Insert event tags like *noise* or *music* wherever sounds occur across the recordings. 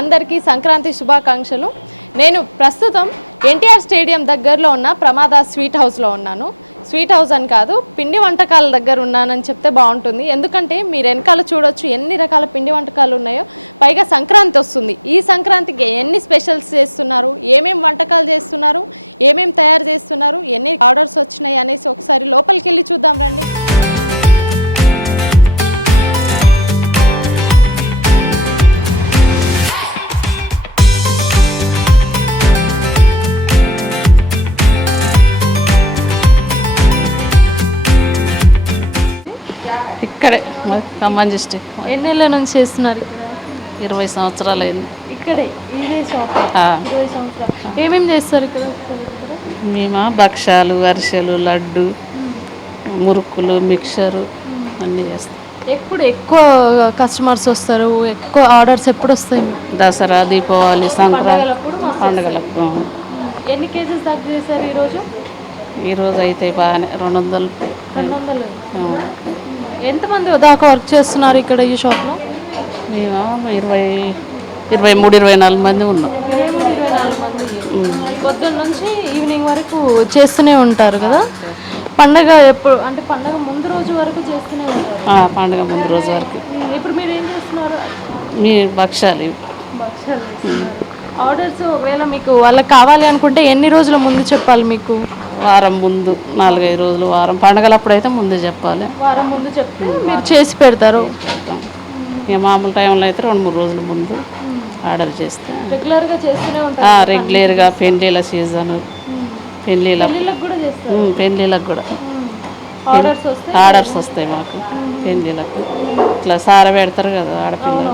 అందరికీ సంక్రాంతి శుభాకాంక్షలు. నేను ప్రస్తుతం ఎన్టీఆర్ స్టేడియం దగ్గరలో ఉన్న ప్రమాద స్వీట్ హౌస్లో ఉన్నాను. స్వీట్ హౌస్ అని కాదు పిండి వంటకాల దగ్గర ఉన్నానని చెప్తే బాగుంటుంది. ఎందుకంటే మీరు వెనకాల చూడొచ్చు ఎన్ని రకాల పిండి వంటకాలు ఉన్నాయో. పైగా సంక్రాంతి వస్తుంది. ఈ సంక్రాంతికి ఎన్ని స్పెషల్స్ చేస్తున్నారు? ఏమేమి వంటకాలు చేస్తున్నారు? ఏమేమి తయారు చేస్తున్నారు? ఎన్ని ఆర్డర్స్ వచ్చినాయి అనేసి ఒకసారి లోపలికి వెళ్ళి చూద్దాం రండి. ఇక్కడే ఖమ్మం డిస్టిక్. ఎన్నెళ్ళ నుంచి చేస్తున్నారు ఇక్కడ? ఇరవై సంవత్సరాలు అయింది ఇక్కడే ఇదే షాప్. ఆ, ఇరవై సంవత్సరాలు. ఏమేమి చేస్తారు ఇక్కడ? మేము భక్షాలు అరిసెలు లడ్డు మురుకులు మిక్చరు అన్నీ చేస్తాం. ఎప్పుడు ఎక్కువ కస్టమర్స్ వస్తారు? ఎక్కువ ఆర్డర్స్ ఎప్పుడు వస్తాయి? మీకు? దసరా దీపావళి సంక్రాంతి పండగలప్పుడు పండుగలకు ఎన్ని కేజీస్ దాకా చేశారు ఈరోజు? ఈరోజు అయితే బాగానే రెండు వందలు. రెండు వందలు. ఆ, ఎంతమంది దాకా వర్క్ చేస్తున్నారు ఇక్కడ ఈ షాప్లో? మేము ఇరవై ఇరవై మూడు ఇరవై నాలుగు మంది ఉన్నాం. పొద్దున్న నుంచి ఈవినింగ్ వరకు చేస్తూనే ఉంటారు కదా? పండగ ఎప్పుడు అంటే పండగ ముందు రోజు వరకు చేస్తూనే ఉంటారు. పండుగ ముందు రోజు వరకు. ఇప్పుడు మీరు ఏం చేస్తున్నారు? మీ భక్షాలు ఇవి. ఆర్డర్స్ ఒకవేళ మీకు వాళ్ళకి కావాలి అనుకుంటే ఎన్ని రోజుల ముందు చెప్పాలి మీకు? వారం ముందు నాలుగైదు రోజులు వారం. పండగలప్పుడు అయితే ముందు చెప్పాలి. వారం ముందు చెప్తే మీరు చేసి పెడతారు. ఇక మామూలు టైంలో అయితే రెండు మూడు రోజుల ముందు ఆర్డర్ చేస్తే. రెగ్యులర్గా చేస్తూనే ఉంటారు రెగ్యులర్గా పెళ్ళిళ్ళ సీజన్. పెళ్ళిళ్ళ పెళ్ళిళ్ళకి కూడా ఆర్డర్స్ వస్తే ఆర్డర్స్ వస్తాయి మాకు పెళ్ళిళ్ళకు. ఇట్లా సార పెడతారు కదా ఆడపిల్లలు.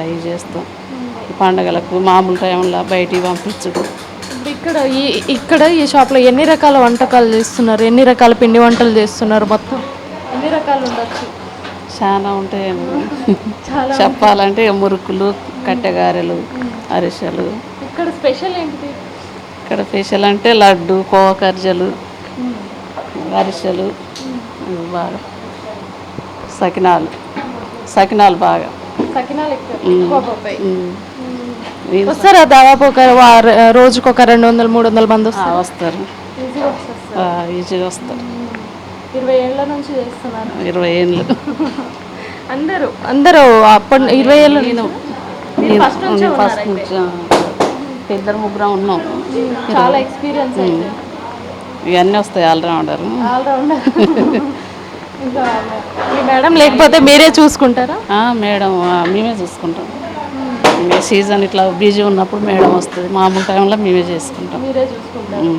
అవి చేస్తాం. పండగలకు మామూలు టైంలో బయటికి పంపించడు. ఇప్పుడు ఇక్కడ ఈ ఇక్కడ ఈ షాప్లో ఎన్ని రకాల వంటకాలు చేస్తున్నారు? ఎన్ని రకాల పిండి వంటలు చేస్తున్నారు మొత్తం? ఎన్ని రకాలు ఉండొచ్చు? చాలా ఉంటాయి చాలా *laughs* చెప్పాలంటే మురుకులు కట్టెగారెలు అరిసెలు. ఇక్కడ స్పెషల్ ఏంటిది? ఇక్కడ స్పెషల్ అంటే లడ్డు కోకర్జలు అరిసెలు బాగా. సకినాలు. సకినాలు బాగా. వస్తారా దాదాపు ఒక వార రోజుకు ఒక రెండు వందలు మూడు వందల మంది వస్తారు? వస్తారు. ఈజీగా వస్తారు. ఇరవై ఏళ్ళ నుంచి చేస్తున్నారు. ఇరవై ఏళ్ళు. *laughs* అందరూ అందరూ అప్పటి ఇరవై ఏళ్ళ నేను ఫస్ట్ నుంచి ఇద్దరు ముగ్గురం ఉన్నాం. చాలా ఎక్స్పీరియన్స్ ఇవన్నీ వస్తాయి ఆల్రౌండర్ ఆల్రౌండర్ *laughs* మేడం లేకపోతే మీరే చూసుకుంటారా? మేడం మేమే చూసుకుంటాం. సీజన్ ఇట్లా బిజీ ఉన్నప్పుడు మేడం వస్తుంది. మామూలు టైంలో మేమే చేసుకుంటాం. మీరే చూసుకుంటారు.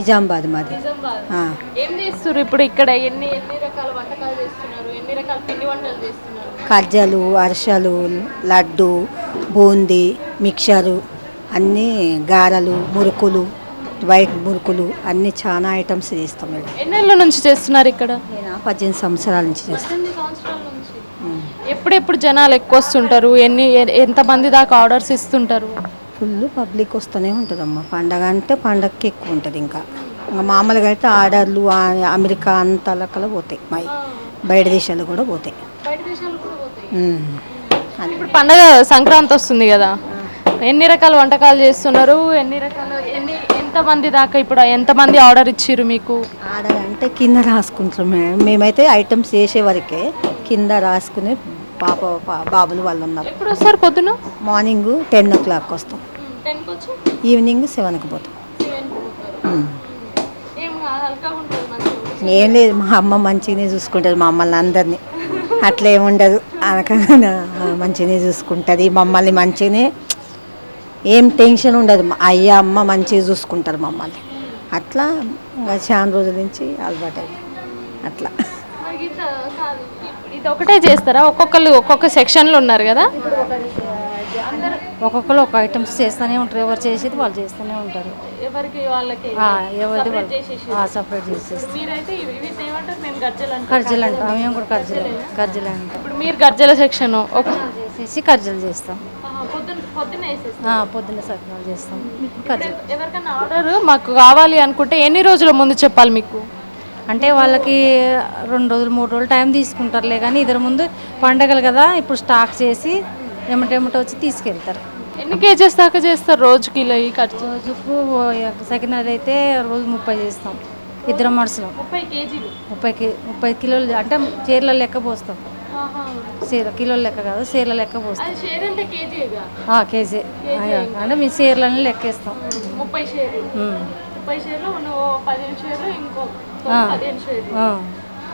నిజామాబాద్ మాది. ఏం ఇప్పుడు ఇక్కడ? ఎన్ని ఎన్ని రకాల వంటకాలు చేస్తున్నారు? ఎన్ని రకాల పిండి వంటలు చేస్తున్నారు? కజ్జలు అరిసెలు లడ్డు బూందీ మిక్చరు అన్నీ గారెలు మురుకులు వైట్ మురుకులు అన్నీ చాలా ఐటమ్స్ చేస్తాం మేడం ఎన్నేళ్ళ నుంచి చేస్తున్నారు ఇక్కడ? నేను? పద్దెనిమిది సంవత్సరాల నుంచి చేస్తాను ఎప్పుడెప్పుడు జనాలు ఎక్కువ వస్తుంటారు? ఎన్ని ఎంతమంది దాకా ఆర్డర్స్ ఇస్తుంటారు? ఫుల్ పబ్లిక్ వస్తూనే ఉంటుందమ్మా. పండగ అంటే పండగకి ఎక్కువ ఉంటుంది ఇంకా. ఇంకా మామూలుగా అయితే ఆర్డర్లు అమెరికా అంత లెక్కలు పోతాయి. మా బయట దేశాలు కూడా పోతాయి. ఉమ్. అది ఇప్పుడు పండగ సంక్రాంతి వస్తుంది కదా. ఎన్ని రకాల వంటకాలు చేస్తున్నారు? ఎన్ని రకాల ఎన్ని ఎంతమంది దాకా ఇప్పుడు ఎంతమంది ఆర్డర్ ఇచ్చిర్రు మీకు? ఆర్డర్ అంటే కింద రాసుకుంటాం మేడం మేమైతే ఐటమ్స్ చేసే వరకే కింద రాసుకుని పాప పా- బాబులు వాళ్ళు ఉన్నారు. ఎప్పుడు వస్తారు పొద్దున? మార్నింగ్ టెన్ ఓ క్లాక్ వస్తాం. ఈవినింగ్ సెవెన్కి పోతాం. ఏం లేదు మా అమ్మ మంచిగానే చూసుకుంటుంది మమ్మల్ని అందరినీ. అట్లా ఏముండదు అనకన్నా మంచిగానే చూసుకుంటుంది మమ్మల్ని మంచిగానే. ఏం టెన్షన్ ఉండదు మా అయ్య అమ్మ మంచిగా చూసుకుంటారు మమ్మల్ని. అట్లా ఇంకా చాలా రోజుల నుంచి అలవాటు అయింది అట్లా ఇది ఒకటే చేస్తారా? ఒక్కొక్కరు ఒక్కొక్క సెక్షన్లో ఉన్నారు కదా? ఒక్కొక్కరు ఒక ఐటమ్స్ చేస్తూనే ఉంటారు. ఎవరు చేసేది వాళ్ళు చేస్తూనే ఉంటారు. ఎవరికి వాళ్ళకి ఎవరిది. వాళ్ళు సపరేట్ చేసేసి మీరైతే ఇవి వీటిని ఏమంటారు? మేము అంటాం. కూడా కర్జలు కర్జలు అంటాం. ఇప్పుడు మీరు గర్జల సెక్షన్ ఒక చేసేసి కర్జలు చేస్తాం. పొద్దున్న సకినాలు చేస్తాం. ఎవరికైనా ఆర్డర్ మాకు కావాలి అనుకుంటే ఎన్ని రోజుల ముందు చెప్పాలి మీకు? అంటే వాళ్ళకి రెండు రోజులు మూడు రోజులు టైం తీసుకుంటారులే కానీ ఇద్దరు ముందు పండగలు కదా ఇప్పుడు స్టాక్ చేసి ఎమ్మటెమ్మట వచ్చి తీసుకెళ్తారు. ఎన్ని కేజెస్ దాకా చేస్తారు రోజుకి ఇలా ఈ ఖర్చు? రోజుకు సెకండ్ అయితే రోజు ముప్పై చేస్తాం ఇద్దరు మనుషులు. ముప్పై కేజీలు? ముప్పై కి ముప్పై కిలోలు అంటే చీరల లెక్క పోస్తాం. చీర కిలోల లెక్క కాదు చీరల లెక్క పోస్తాం. కేజీ. అంటే మీ చీరలని లెక్కేస్తాం. ముప్పై షేర్లు ఉమ్. ముప్పై షేర్లు నువ్వు పదిహేను షేర్లు ఇంకో పదిహేను షేర్లు ఆ.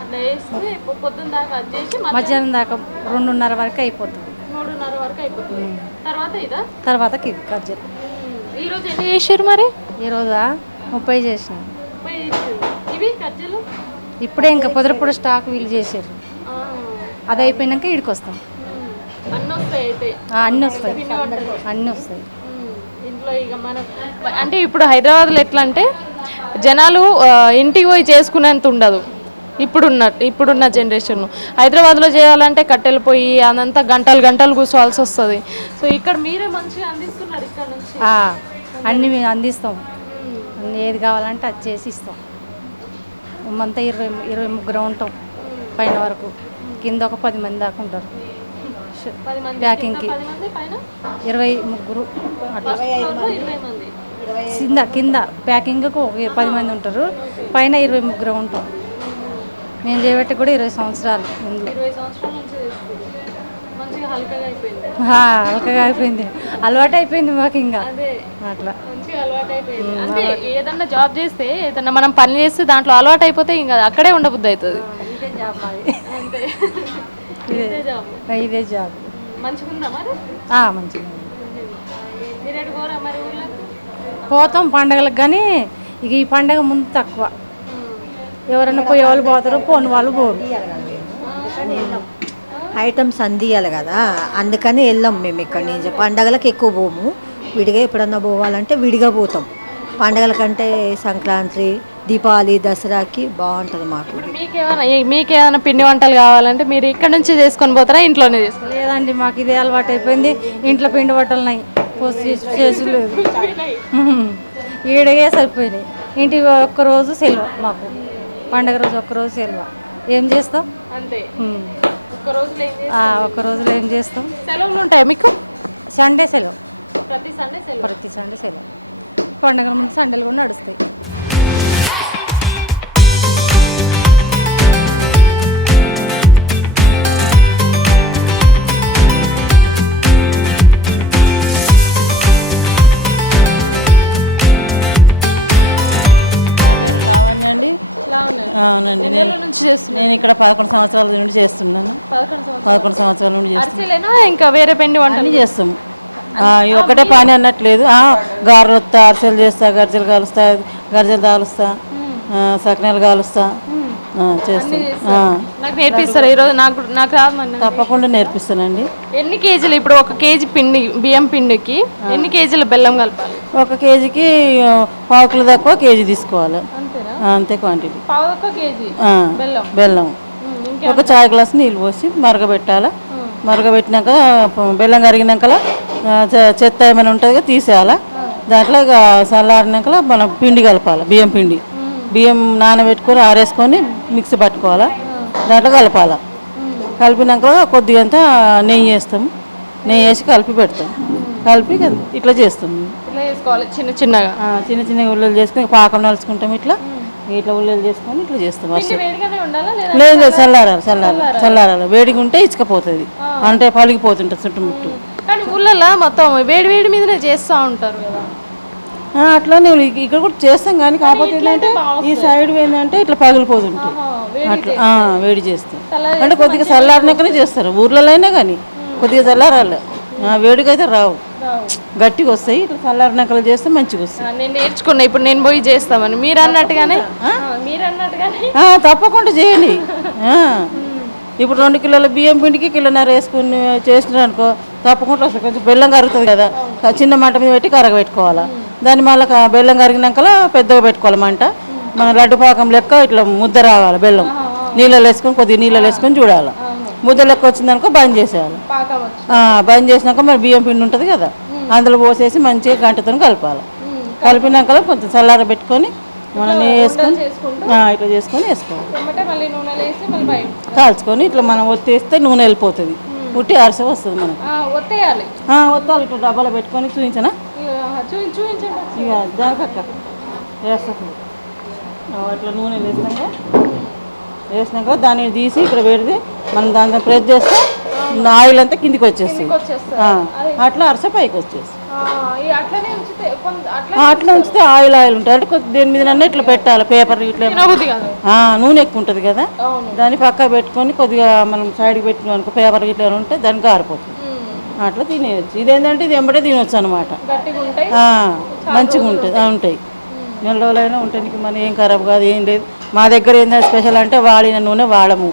అట్లా వేస్తే పొ- పొద్దున్న దాకా చేసి మధ్యాహ్నం దాకా రెండున్నర వరకు అయిపోతుంది. మూడున్నర వరకు అయిపోతుంది. తర్వాత ఇదా? తర్వాత ఈ రోజు ఎన్ని చేసారు మరి? ముప్పై చేసినాం. ముప్పై చేసారు ఇవి ఇప్పుడే ఇంకా పొదరపొడ స్టాక్ వీళ్ళు చేసారు అది అయిపోయినాక ఇడికి వస్తాం. అన్నీ వస్తాయి అన్నీ వస్తాయి. ఇంట్లో ఇక మనం అంటే ఇప్పుడు హైదరాబాద్లో ఎట్లా అంటే జనాలు ఇంటికి పోయి చేసుకునేంత ఉండదు. ఇప్పుడున్న ఇప్పుడున్న జనరేషన్ హైదరాబాద్లో చేయాలంటే కట్టెలు పోయి అదంతా గంటలు గంటలు కూర్చోవాల్సి వస్తుంది. సో ఇక్కడ మీరే మంచిగా అందిస్తున్నారు ఇక్కడ నుంచి? అన్నీ మేము అందిస్తాం. అన్నీ ఏది కావాలంటే అది చేసి ఇస్తాం. మంతా ఇరవై ఇరవై ముగ్గురు ఉంటాం పైన వరకు. కింద ఒక పది మంది దాకా ఉంటారు. ప్యాకింగ్కి ఇరవై ముగ్గురు అట్లా. కింద కింద ప్యాకింగ్కు ఒక పది మంది ఉంటారు. పైన ఇరవై ముగ్గురు ఉంటాం. మేము చేయబట్టి కూడా ఇరవై సంవత్సరాలు ఇందులో హల్కగా అయిపోయింది. ఆ, అలకగా అయిపోయింది. అలవాటు అయిపోయింది మాకు ఇంకా. అట్లా. ఏదన్నా జాబ్ చేస్తే ఏదన్నా మనం పని చేస్తే దాంట్లో అలవాటు అయిపోతే ఇంకా అక్కడే ఉండబుద్ధి అవుతుంది. ఇదే జాబ్ మంచిగా పోతాం పండగలకు కానీ ఇక ఈ పండగ ముందు తక్కువ. ఎవరైనా పోయే వాళ్ళు పోతారు పోని వాళ్ళు పోరు. ఐటమ్స్ అందియాలి కదా. అందుకని వెళ్ళాం మేము ఇక్కడి నుంచి. పండగలకు ఎక్కువ పోము. విడిగా ఎప్పుడన్నా పోవాలంటే విడిగా పోతాం. పండగల కంటే సంక్రాంతి దీపావళి దసరాకి బాగుంటుంది మాకు. మీకేమైనా ఏ- మీకేమైనా పిండి వంటలు కావాలంటే మీరు ఇక్కడ నుంచి చేసుకొని పోతారా ఇంట్లోనే చేసుకొని? లేదండి మాకు ఇదే అలవాటు అయిపోయింది. ఇంట్లో పిండి బట్టలున్నాయి పోసి చేసి- చేసి లేదు *laughs* ఉహుం. ఈడగే సరిపోయినాయి. ఇంటికి ఒక్కరోజు సెలవు మాకు. పండగ రోజు ఒక్కరోజు సెలవు. ఏం చేస్తాం అంతే. ఒక్క రోజులో ఏం చేస్తాం సెలవులు ఉంటాయా మీకు? సండే సెలవు. ప్రతి సండే సెలవు. ప్రతి సండే సెలవు. పండగల ముందు సండేలు కూడా నడుస్తాయి. అవునండి నేను నెలల నుంచి చేస్తున్నారు? నేను ఇక్కడ పదకొండు సంవత్సరాల నుండి చేస్తున్నాను. పదకొండు సంవత్సరాలు. పదకొండు సంవత్సరాల నుండి చేస్తున్నాను. అరిసెలేనా? ఇంకా వేరే పిండి వంటలు? అన్నీ చేస్తాము. ఆ, ఈ ఒకటే పని అన్నట్లేదు. ఆ, గారెలు వస్తా అరిసెలు చేస్తా గర్జలు కాలుస్తా గర్జలు తాలుస్తా ఆ, సకినాలు కాలుస్తా ఆ, చేస్తాను ఆ, నాకు నేర్పిస్తారా ఈరోజు? నాకు నాకు రాదు మరి తప్పకుండా నేర్పిస్తానండి. ఎన్ని కేజీలు? ఇప్పుడు ఒక కేజీ పిండి బియ్యం పిండికి ఎన్ని కేజీలు బెల్లం కలపాలి? ఒక కేజీకి ఆ, పావు కిలో తక్కువ కేజీ తీసుకోవాలి. అంతే క్వాంటిటీ. కేజీ బెల్లం. ఒక చాయ్ గ్లాస్ నీళ్ళు పోసి మరగబెట్టాలి? మరగబెట్టినాక బెల్లం కరిగినాక చెత్త ఏమైనా ఉంటుంది తీసేయాలి? దాంట్లో ఇక చల్లారినాక మనం పిండి కలపాలి బియ్యం పిండి. బియ్యం నానబెట్టుకొని ఆరేసుకొని మిక్సీ పట్టుకోవాలి? దాంట్లో కలపాలి? కలిపినాక కొద్దిగా అంతా నెయ్యి వేస్తాం. నెయ్యి వేసి కలిపి పెడతాం. కలిపి ఇట్లా చేస్తాం. ఇట్లా చేసుకోవాలి చిన్న చిన్నగా. చిన్న చిన్న ఉల్లలు చేసుకొని పాకం నలుచుకుంటాం ఇట్లా. ఇట్లా ఉల్లలు చేసుకొని ఇట్లా చేస్తాం. అసలు లేదా లేదు చల్లారాలి చల్లారాలి చల్లారాలి? వేడిగా ఉంటే ఇసుకపోతుంది. అంటే పలిగిపోతుంటుంది చుట్టుముట్టు. కానీ మొత్తం వేడి వేడి మీదనే చేస్తూ ఉంటారు కదా. ఇ- ఇక్కడ కూడా చేస్తాం కానీ కాకపోతే ఏంటంటే ఈ సైడ్ ఏంటంటే ఇట్లా పగిలిపోతుంటాయి. అట్లా వేడి చేస్తాం అంటే కొద్దిగా చల్లారినాకనే చేస్తారు. ఊర్లలో అయినా కానీ కొద్దిగా చల్లారాలి. అయితే రావు. గట్టిగా వస్తాయి. ఇట్లా చల్లారినాకలు చేస్తే మంచిగా వస్తాయి. నేను నేర్చుకున్నా ఇప్పుడు నేను పోయి చేస్తామని. మీరు అన్నట్టుగానే? మీరు అన్నట్టుగానే? తప్పకుండా చేయండి. ఇప్పుడు రెండు కిలోల బియ్యం పిండికి కిలోన్నర వేసుకుని చేసినారు అనుకో తప్పకుండా వస్తుంది కొంచెం బెల్లం కరుగుతుంది కదా. చిన్న మంట మీద పెట్టి కరగబెట్టుకోవాలా. దాన్ని మళ్ళీ బెల్లం కరిగినాక పెద్దగా పెట్టుకోవాలి మంట. మన లడ్డు పాకం లెక్క ఇట్లా ముద్ద రావాలి బెల్లం. నీళ్ళలో వేసుకొని కొద్దిగా నీళ్ళలో వేసుకొని చూడాలి. ముద్ద లెక్క వచ్చిందనుకో బంద్ చేసేయాలి బంద్ చేసినాక మరి బియ్యం పిండి ఉంటుంది కదా. అందులో పోసేసి మంచిగా గంటతో కలపాలి. కలిపినాక కొంచెం చల్లార పెట్టుకొని మనం వేసుకొని ఇట్లా చేసుకొని వేసుకోవాలి. కాల్చుకొని ఇట్లా మనం ఒత్తేస్తే నూనె వెళ్ళిపోతుంది. ఉట్టి అరస వస్తుంది మనకు. ఒత్తాలి ఇట్లా డబ్బాలో పెట్టుకొని చూపించనా ఇక, ఆ, చూపించు చూపించండి ఇక జాగ్రత్త వేస్తాను ఇట్లా నూనె వేసినాక వేసినాక దాన్ని తీసి ఇక్కడ పెడితే మనం దాంట్లో ప్రెస్ చేస్తే ఆయిల్ అంతా కిందికి వచ్చేస్తుంది అట్లా అరస పైకి వచ్చేసి ఆ, ఈ అట్లనే ఉంచితే కొంత అట్లా ఉంచితే ఆయిల్ ఆయిల్ ఉంటుంది అంటే కొద్ది దేని మీద ఇట్లా పెట్టాలి పేపర్ ఇట్లా నూనె ఎక్కువ ఉంటుంది కదా. దాన్ని పక్క పెట్టుకొని కొద్దిగా మనం సైడ్కి పెట్టిన అనుకో పేపర్ ఇట్లా ఉంటే దానికి ఆరిపోతుంది ఉమ్, అట్లా తినేయచ్చు. ఇదేంటంటే ఇది ఎంబడే తినొచ్చు అనమాట మంచిగా ఉంటుంది. ఉంటాయి. నెల రోజులైనా ఉంటాయి. మన ఏం ఖరాబ్ కాదు ఏం లేదు. మా దగ్గర ఏంటంటే స్పెషల్ అంటే వాడిన నూనె వాడము.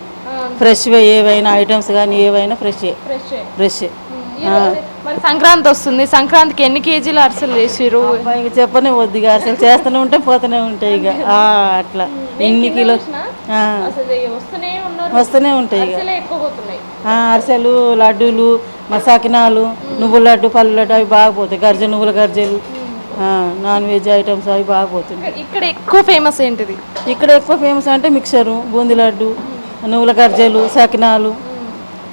ఫ్రెష్వే ఏవైనా ఐటమ్స్ కానీ ఏవైనా ఫ్రెష్ ఫ్రెష్ మరి సంక్రాంతి వస్తుంది. సంక్రాంతికి ఎన్ని కేజీలు అరిసెలు చేసిర్రు? ఇక చెప్పనే వద్దు ఇక అసలు చేస్తూనే ఉంటే పోతూనే ఉంటాయి ఇక. అట్లా. ఎన్ని కిలో వస్తూనే ఉంటాయి ఇక. అరిసెలే అరిసెలు లడ్డూలు మరి సకినాలు నువ్వుల లడ్డు పళ్ళు లడ్డు అవి బాగా పోతాయి. గర్జ నువ్వుల గర్జలు. నాన్ వెజ్ ఐటమ్స్ అవి బాగా పోతున్నాయి ఇక్కడ- ఇక్కడ ఎక్కువ ఫేమస్ ఏంటిది? ఇక్కడ ఎక్కువ ఫేమస్ అంటే మిక్సరు బూందీ లడ్డు నువ్వుల గర్జలు సకినాలు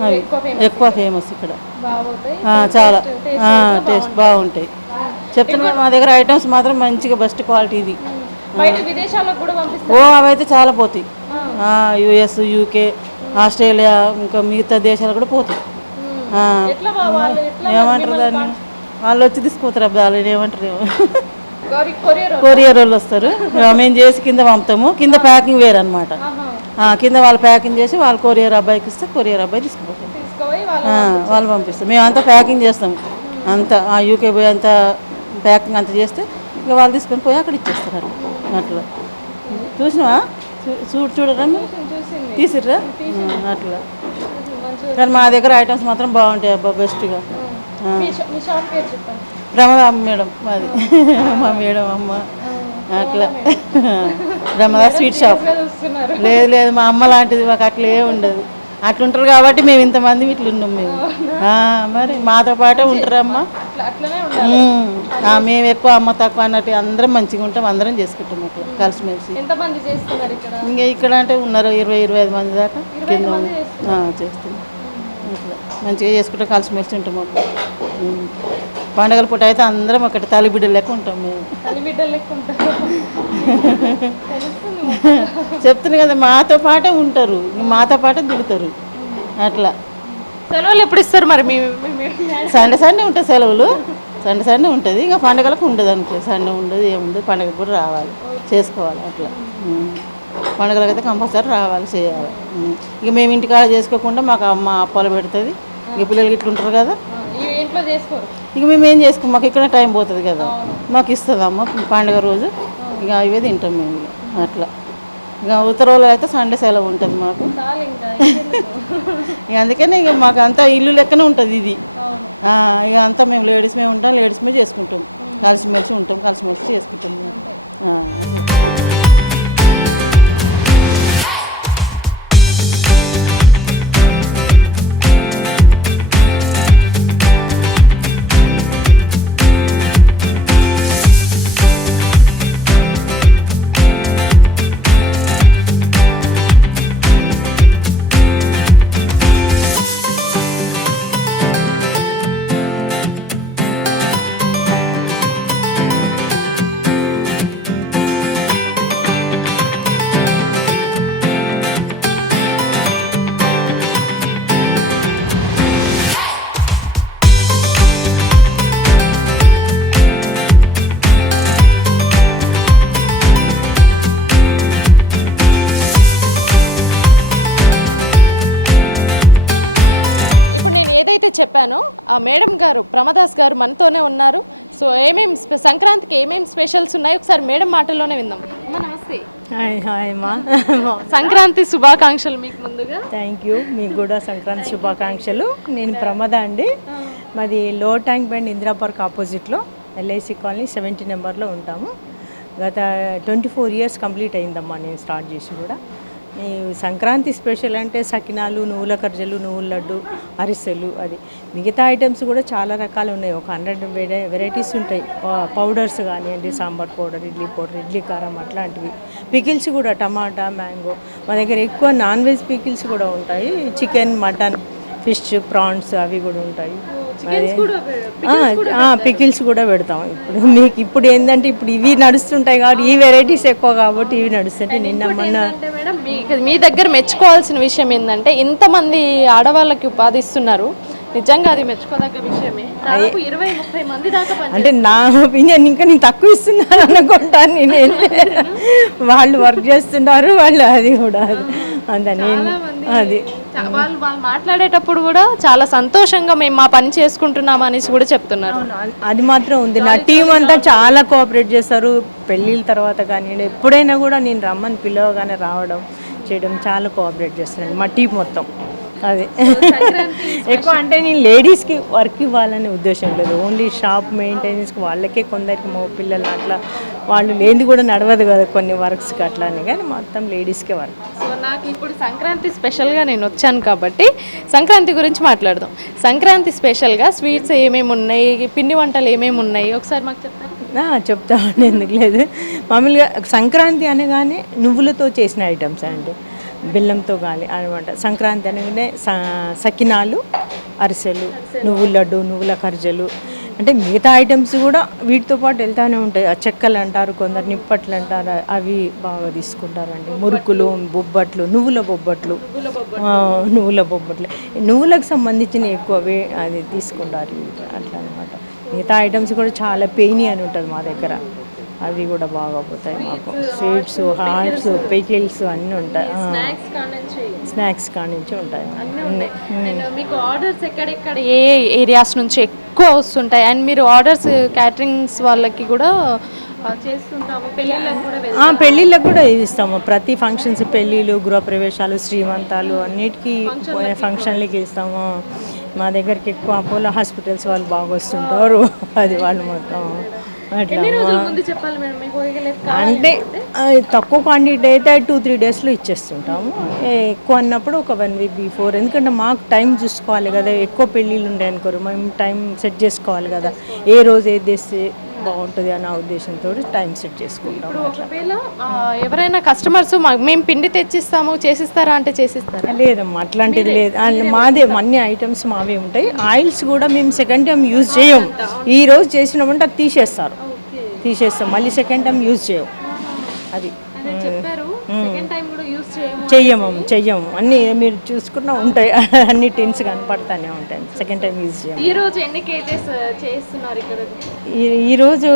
అవి ఎక్కువ ఫేమస్ ఇక్కడ. చాలా. టేస్ట్ బాగుంటాయి. చెప్తున్నా మా దగ్గర ఐటమ్స్ మాత్రం మంచిగా బెస్ట్ క్వాలిటీ ఇది బయట విదేశాలకు కూడా పంపిస్తారు. ఓ అవైతే చాలా పోతాయి. యుఎస్ యూకే ఆస్ట్రేలియా ఇంకా మిగతా దేశాలు కూడా పోతాయి. ఏమంటారు దాన్ని? వాళ్ళు వచ్చి తీసుకుపోతారు అబ్బా వాళ్ళు ఏమంటారు కొరియర్ కొరియర్ వాళ్ళు వస్తారు. మేము చేసి కింద పంపుతాము. కింద ప్యాకింగ్ వేరు అనమాట కింద వాళ్ళు ప్యాకింగ్ చేసి వాళ్ళు కొరియర్ అబ్బాయికి ఇస్తే కొరియర్ అబ్బాయి తీసుకుపోయి వాళ్ళు పంపిస్తాం మేము అంతా ప్యాకింగ్ చేస్తాం. అంతా ఆ యూకే పోయి అంతా ప్యాకింగ్ అంతా చేస్తే ఇంకా వాళ్ళు తీసుకొని పోయి అక్కడ ఇచ్చేస్తారు అట్లా. అట్లా. చూసినావా? చూడు చూడరా తీసిర్రా? అట్లా. కానీ మా దగ్గర ఐటమ్స్ మాత్రం బాగుంటాయి అబ్బా బెస్ట్గా మీ షా- మీ షాప్ పేరు చెప్పండి. రమదాం మేడం మాది. *laughs* మా మేడం అమ్మ. అట్లా. Ramada sweet shop. లేదు లేదు మా అమ్మ లాంటిది మాకు అట్లా ఏ ఉండదు. అట్లుంటారు కాబట్టి మేము ఇంతమంది ఇట్లా ఉన్నాం మేము. మరి మాతో పాటే ఉంటారమ్మా. మేము ఎక్కువ అమ్మ తక్కువ అన్నట్టు అందరం మంచిగా ఉంటాం అందరం చేసుకుంటాం అట్లా కలిసిమెలిసి. ఇంకా ఇక్కడ అంటే ఉన్నారు ఇరవై ఇరవై ఐదు మంది దాకా కింద చేస్తున్నాం మంచిగా చేసుకుంటాం కలిసిమెలిసి ఉంటాం అప్పుడు ఉమ్. పండగల పూట అయితే అందరం ఒకటి తల్లి బిడ్డలు లెక్క ఉంటాం మేము. చెప్తున్నా కదా మాతో పాటే ఉంటారు. మాతో పాటే దిగుతారు అట్లా. సెలవులు ఎప్పుడు ఇస్తారు మరి సండే సండే ఉంటుంది సెలవులు. సండే సండే ఉంటుంది. ఇంకా పండగలకు ఉండదు అనుకో. సండే ఉండదు ఏముండదు పండగ కూడా రావాలి. చేసుకోవాలి అట్లా. ఉమ్. పండగలకు అయితే కంపల్సరీ రావాలి చేయాలి. ఇక మేము ఇంటికాడ చేసుకోకుండా మాకు అమ్మ అప్పాలు పెడుతుంది. ఇక పిల్లలకి ఇట్లా ఉంటారు కదా? ఇక మేము ఏం చేసుకోం మాకు ఇక్కడ టైం పోతుంది కదా. మాకు ఇస్తుంది అమ్మ పండుగ రోజు. ఇక అవే తింటాం మేము ఇక అట్లా. ఇక ఉత్తరవులో అయితే సండే సెలవు ఉంటుంది మాకు. ఇంకా *laughs* అందుకనే ఇక మాకు అంతా ఇల్లు లెక్కనే ఉంటుంది ఇది. ఇక అంతా మేము లేడీస్ మేము ఉంటాం లేడీస్ మీద చేసుకుంటాం. కలిసిమెలిసి ఉంటాం కలిసిమెలిసి చేసుకుంటాం. మేము. అట్లా. ఇప్పుడు నేను ఏదైతే చెప్పానో ఆ మేడం గారు ప్రమదాస్ గారు మనతోనే ఉన్నారు. సో ఏమేమి సంక్రాంతికి ఏమేమి స్పెషల్స్ ఉన్నాయో? ఒకసారి మేడం మాటల్లోనే విందాం. అమ్మ, నమస్తే. హాయ్ హాయ్ మా సంక్రాంతి శుభాకాంక్షలు మీకు ముందుగా. Thank you. మీకు కూడా సంక్రాంతి శుభాకాంక్షలు. నేను ప్రమద అండి. మాది lower tank bund Indira park ఆపోజిట్లో ఎల్ఐసి కాలనీ సెవెంటీ నెంబర్లో ఉంటాము. గత ట్వంటీ ఫోర్ ఇయర్స్ కంప్లీట్ అయిందమ్మా నేను స్టార్ట్ చేసి కూడా. ఈ సంక్రాంతి స్పెషల్ అంటే సకినాలు నువ్వుల కర్జలు నువ్వుల లడ్డు అరిసెలు అది. మిగతా ఐటమ్స్ కూడా చాలా రకాలు ఉన్నాయి. ఒక హండ్రెడ్ వెరైటీస్ ఉంటాయి. పౌడర్స్ కానివ్వండి సాంబార్ పౌడర్ ఇడ్లీ పౌడర్ ఇడ్లీ కారం అట్లాంటివి. పికిల్స్ కూడా టమాటా మ్యాంగో. మా దగ్గర ఎక్కువ నాన్ వెజ్ పికిల్స్ కూడా ఉంటాయి. చికెన్ మటన్ ఫిష్ ప్రాన్స్ అవి కూడా ఉంటాయి. పికిల్స్ కూడా పెడతాం. ఇప్పుడు మీకు ఇప్పుడు ఏంటంటే ఇప్పుడు ఇవి నడుస్తుంటాయి కాబట్టి ఈ వెరైటీస్ ఎక్కువ కాబట్టి ఇవి నడుస్తుంటాయి. నిన్న మొన్న మీ దగ్గర మెచ్చుకోవాల్సిన విషయం ఏంటంటే ఇంతమంది ఆడవాళ్ళకి ఉపాధి ఇస్తున్నారు నిజంగా అది మెచ్చుకోదగ్గ విషయమే. ఇరవై ముప్పై మంది దాకా అంటే నా ఒపీనియన్ ఇంకా నేను తక్కువ ఇస్తున్నాను అనుకుంటాను నేను వాళ్ళు వర్క్ చేస్తున్నారు వాళ్ళు అది కూడా అంత నేను అది. వాళ్ళు వాళ్ళు మాట్లాడేటప్పుడు కూడా చాలా సంతోషంగా మేము మా పని చేసుకుంటున్నాం అనేసి కూడా చెప్తున్నారు. అది మాత్రం ఉంది. నా టీం అంతా చాలా కోఆపరేట్ చేస్తారు. పెళ్ళిళ్ళ తర్వాత కానీ ఎప్పుడైనా కూడా నేను రమ్మని పిలవగానే రావడం చేయడం చాలా కోఆపరేట్ చేస్తున్నాను. మా టీం మొత్తం. అది. ఎక్కువ అంటే నేను లేడీస్కి వర్క్ ఇవ్వాలనే ఉద్దేశం లేదు. ఓన్లీ షాప్ మెయింటెనెన్స్కి వాళ్ళకే కొందరికి మగ పిల్లలు అట్లా వాళ్ళు లేనిది కూడా నడవదు కదా కొన్ని వర్క్స్కి అట్లా అని కానీ మొత్తం లేడీస్కే వర్క్. నాకు ఇప్పుడు సంక్రాంతి స్పెషల్గా నేను వచ్చాను కాబట్టి సంక్రాంతి గురించి మాట్లాడదాం. సంక్రాంతి స్పెషల్గా స్వీట్స్ ఏమేమి ఉన్నాయి? పిండి వంటలు ఏమేమి ఉన్నాయి? ఒకసారి మాకు చెప్తారా చెప్తామండి ఎందుకు లేదు. మామూలుగా సంక్రాంతి అనగానే నువ్వులతో చేసిన ఐటమ్స్ అండి. బెల్లంతో కానీ అనమాట సంక్రాంతి అనగానే స- సకినాలు అరిసెలు నువ్వుల లడ్డు నువ్వుల ఖర్జలు అంటే మిగతా ఐటమ్స్ కూడా వీటితో పాటు వెళ్తూనే ఉంటాయి. ఆ చెక్కలు అంటారు కొందరు నిప్పట్లు అంటారు. అవి బాగా తీసుకుంటారండి. మురుకులు బొబ్బట్లు నువ్వుల బొబ్బట్లు. నువ్వుల బొబ్బట్లు. నువ్వులకు సంబంధించిన ఎక్కువవే అది తీసుకుంటారు. అట్లా అనమాట మిగతా ఐటమ్స్ కూడా చాలా పెయిని అని ఉంటుంది మా దగ్గర. అవి కూడా బాగా పోతాయి మాకు. స్వీట్స్ హాట్స్ పికిల్స్ అన్నీ ఉంటాయి. స్నాక్స్ కాడి నుంచి ఉంటాయి. మీకు ఆర్డర్స్ ఎక్కడెక్కడ ఏ ఏరియాస్ నుంచి ఎక్కువ వస్తుంటాయి? అండ్ మీరు ఆర్డర్స్ క్యాటరింగ్స్ వాళ్ళకి కూడా పెళ్ళిళ్ళకి కూడా పెళ్ళిళ్ళకు కూడా ఇస్తాము. ప్రతి ఫంక్షన్స్ పెళ్ళిళ్ళు గృహప్రవేశాలు శ్రీమంతాలు అన్నిటికీ ఫంక్షన్లకి ఇస్తాము. మా దగ్గరికి ఎక్కువ అపోలో హాస్పిటల్స్ వాళ్ళు బాగా వస్తుంటారు. అది వాళ్ళు మొత్తం అంటే తక్కువ క్వాంటిటీ అయితే టూ త్రీ డేస్లో ఇచ్చేస్తుంటాము. ఎక్కువ అన్నప్పుడు ఒక వన్ వీక్ బిఫోర్ ఎందుకంటే మాకు టైం చూసుకోవాలి కదా. ఎక్కువ పెళ్ళిళ్ళు ఉంటాయి అనుకోరు. మేము టైం సెట్ చేసుకోవాలి కదా. ఏ రోజు ఏది తెస్తే బాగుంటుంది అన్న ఉద్దేశంతో టైం సెట్ చేసుకుంటాం ఒకవేళ ఎవరైనా కస్టమర్స్ మేము పిండి తెచ్చిస్తాము చేసిస్తారా అంటే చేసిస్తారా? లేదమ్మా అట్లాంటిది లేదు. అండ్ మాదే అన్ని ఐటమ్స్ మావే ఉంటాయి. ఆయిల్స్ కూడా మేము సెకండ్ టైం యూజ్ చేయం ఈ రోజు చేసినామంటే అది తీసేస్తారు. తీసేస్తాం. మళ్ళీ సెకండ్ టైం యూజ్ చేయం అది. చేయము చెయ్యము చెయ్యము. అన్నీ మీరు చూసుకున్నా ఉంటాయి. *laughs* అన్ని టిన్స్ కనపడతానే ఉంటాయి. సెకండ్ టైం యూజ్ చేయం ఈ రోజు ఎన్ని కేజెస్ చేస్తున్నారు ఇక్కడ? ఈ- ఈరోజు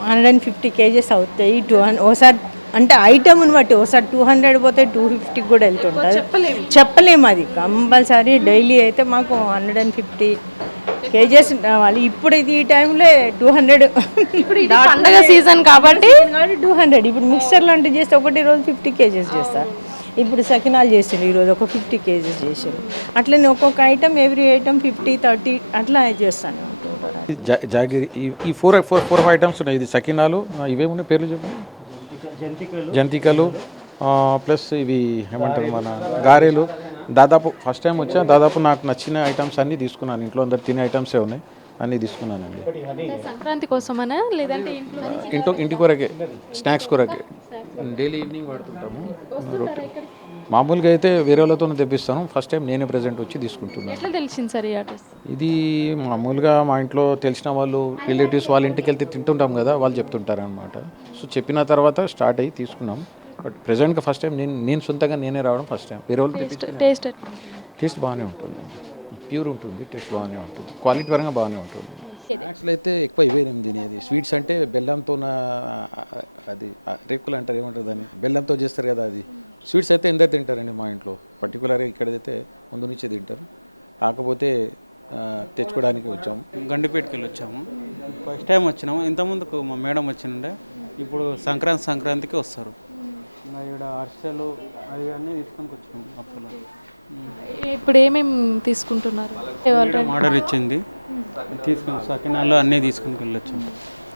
హండ్రెడ్ అండ్ ఫిఫ్టీ కేజెస్ అవుతాయి. టూ ఓసారి అంటే ఐటమ్ని బట్టి ఒకసారి టూ హండ్రెడ్ పోతే టూ ఫిఫ్టీకి కూడా వెళ్తుంటుంది. చెప్పలేము. అది. కంపల్సరీ డైలీ అయితే మాకు హండ్రెడ్ అండ్ ఫిఫ్టీ కేజెస్ రావాలి ఇప్పుడు ఇది ఈ టైంలో టూ హండ్రెడ్ ఇప్పుడు పండగ సీజన్ కాబట్టి టూ హండ్రెడ్ ఇప్పుడు మిక్సర్ లాంటివి చేస్తే ఒకటి రోజు ఫిఫ్టీ కేజెస్ చేస్తారు ఇప్పుడు సకినాలు చేసిండు ఈరోజు ఒక ఫిఫ్టీ కేజెస్ చేసారు అట్లనే ఒక్కొక్క item every item fifty thirty అట్లా చేస్తాను. జాగిరి ఈ- four four four five items ఉన్నాయి. ఇది సకినాలు ఇవేమున్నాయి పేర్లు చెప్పండి జంతికలు. ప్లస్ ఇవి ఏమంటారు మన గారెలు. దాదాపు ఫస్ట్ టైం వచ్చా. దాదాపు నాకు నచ్చిన ఐటమ్స్ అన్నీ తీసుకున్నాను. ఇంట్లో అందరు తినే ఐటమ్సే ఉన్నాయి. అన్నీ తీసుకున్నానండి. సంక్రాంతి కోసమనా? లేదంటే ఇంట్లో ఇంటి కొరకే. స్నాక్స్ కొరకే. డైలీ ఈవినింగ్ వాడుతుంటాము. రొట్టె. మామూలుగా అయితే వేరే వాళ్ళతో తెప్పిస్తాను. ఫస్ట్ టైం నేనే ప్రజెంట్ వచ్చి తీసుకుంటున్నాను. ఎట్లా తెలిసింది సార్ ఈ ఇది మామూలుగా మా ఇంట్లో తెలిసిన వాళ్ళు రిలేటివ్స్ వాళ్ళ ఇంటికి వెళ్తే తింటుంటాం కదా వాళ్ళు చెప్తుంటారు అనమాట సో చెప్పిన తర్వాత స్టార్ట్ అయ్యి తీసుకున్నాం. బట్ ప్రెసెంట్గా ఫస్ట్ టైం నేను నేను సొంతంగా నేనే రావడం ఫస్ట్ టైం వేరే వాళ్ళు టేస్ట్ టేస్ట్ బాగానే ఉంటుంది. ప్యూర్ ఉంటుంది టేస్ట్ బాగానే ఉంటుంది. క్వాలిటీ పరంగా బాగానే ఉంటుంది. స్నాక్స్లో అయితే ఎక్కువ ఇవే నేను తినేది. స్వీట్స్ అంటే బెల్లంతో అది రేకులు అంటారు ఏమంటారు దాన్ని? బెల్లంతో చేస్తారు కదా అది. స్వీట్స్ అయితే ఎంత తింటారండి మా ఇంట్లో. పర్టికులర్గా ఇక్కడైతే ముందు నుంచే తింటారు. కాకపోతే తెచ్చుకోవడానికి వచ్చాము. గండిపేటకి వెళ్ళి వచ్చాము. ఫస్ట్ టైం వచ్చినాము. ఇంతకుముందుకు మా మేడం వచ్చిండే ఇప్పుడు సంక్రాంతి సంక్రాంతికి వస్తారు. ఇక్కడ అరిసెలు అవి అన్నీ తీసుకొని వచ్చినాము అప్పులు. ఇప్పుడు ఏమేమి తీసుకుంటున్నారు? మేడం ఆర్డర్ ఇచ్చింది. తీసుకుని సకినాలు అన్నీ తీసుకుని వెళ్ళొచ్చు.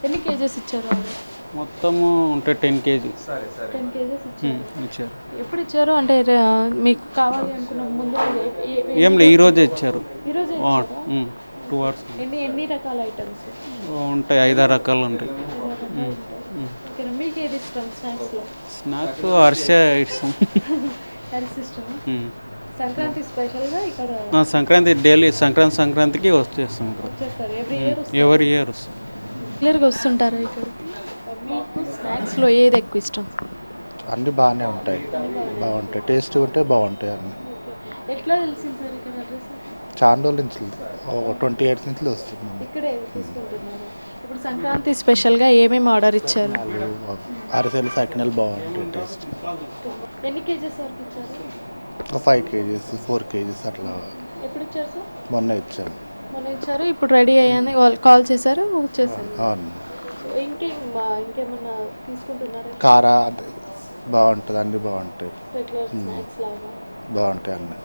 ఎన్ని కేజెస్ ఇచ్చారు? మొత్తము ఉంటే టెన్ కేజీ. టెన్ కేజెస్ ఇచ్చారు. ఎప్పుడు ఇచ్చారు? అంటే మీకు కావాలి అనుకున్న ముందు ఏ- ఏ- ఏం లే ఈరోజే ఇచ్చారు. ఈరోజే టూ అవర్స్. ఎన్ని ఎన్ని రకాల ఐటమ్స్? ఉంటాయి ఐదారు రకాలు ఉంటాయి. మీకు ఏది ఇష్టం స్నాక్స్లో? ఇస్తాం హెల్త్ ఇష్టం సంక్రాంతి స్పెషల్గా ఇక్కడ ఆ, సంక్రాంతి డైలీ సంక్రాంతి సంక్రాంతికి వచ్చేస్తాం ఇక్కడ. ఎవ్రీ ఇయర్ ఎవరి ఇయర్ వస్తాం రెగ్యులర్గా వస్తుంటారా ఇక్కడ? మీకు స్నాక్స్లో ఏది ఎక్కువ ఇష్టం? అన్నీ బాగానే ఉంటాయి. బాగుంటాయి. టేస్ట్ ఉంటే బాగుంటాయి అన్నీ. ఎట్లా తెలిసింది సార్ ఇక్కడ అడ్రస్? చాలా రోజుల నుంచి ట్వంటీ ఎయిట్స్ నుంచి వస్తుంది. ఇక్కడే తీసుకుంటున్నారు. ఇప్పుడు సంక్రాంతి స్పెషల్గా ఏమేమి ఆర్డర్ ఇచ్చారు? అరిసెలు సకినలు బాగుంటాయి టేస్ట్. ఎన్ని కేజెస్ వరకు ఇచ్చారు? ఫైవ్ కేజీస్ ఫోర్ కేజీస్ అట్లా. ఎప్పుడు ఇచ్చారు సార్? మొన్న ఇచ్చాను. మొన్న ఇచ్చారు ఇప్పుడు రెడీ అయ్యాను. వాళ్ళు కాల్ చేశారు వచ్చేసారు. అవును. ఇంకేం ఇంకేమన్నా తీసుకుంటున్నారా? కారా బాగుంటుంది అన్నీ బాగుంటాయి. బాగుంటాయి అన్నీ.